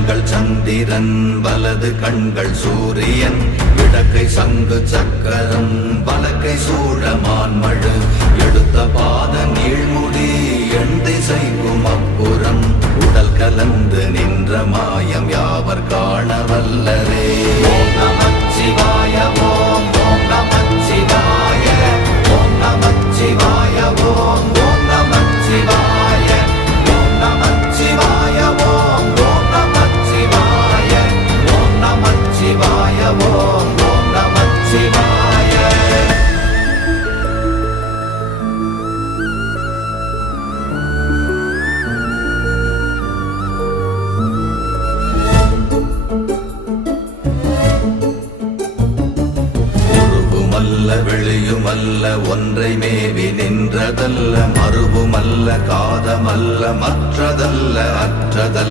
கண்கள் சந்திரன் வலது கண்கள் சூரியன் இடக்கை சங்கு சக்கரம் வலக்கை சூழமான்மழு எடுத்த பாத நீழ்முடி எண் திசைக்கும் அப்புறம் உடல் கலந்து நின்ற மாயம் யாவர் காண வல்லரே. ஓம் நமச்சிவாய ஓம் ஓம் நமச்சிவாய ஓம் நமச்சிவாய ஓம் ஓம் நமச்சிவாய ஓம் நமச்சிவாய ஓம் ஓம் நமச்சிவாய ஓம் நமச்சிவாய ஓம் ஓம் நமச்சிவாய. வெளியுமல்ல ஒன்றை மேவி நின்றதல்ல மறுவுமல்ல காதமல்ல மற்றதல்ல அற்றதல்ல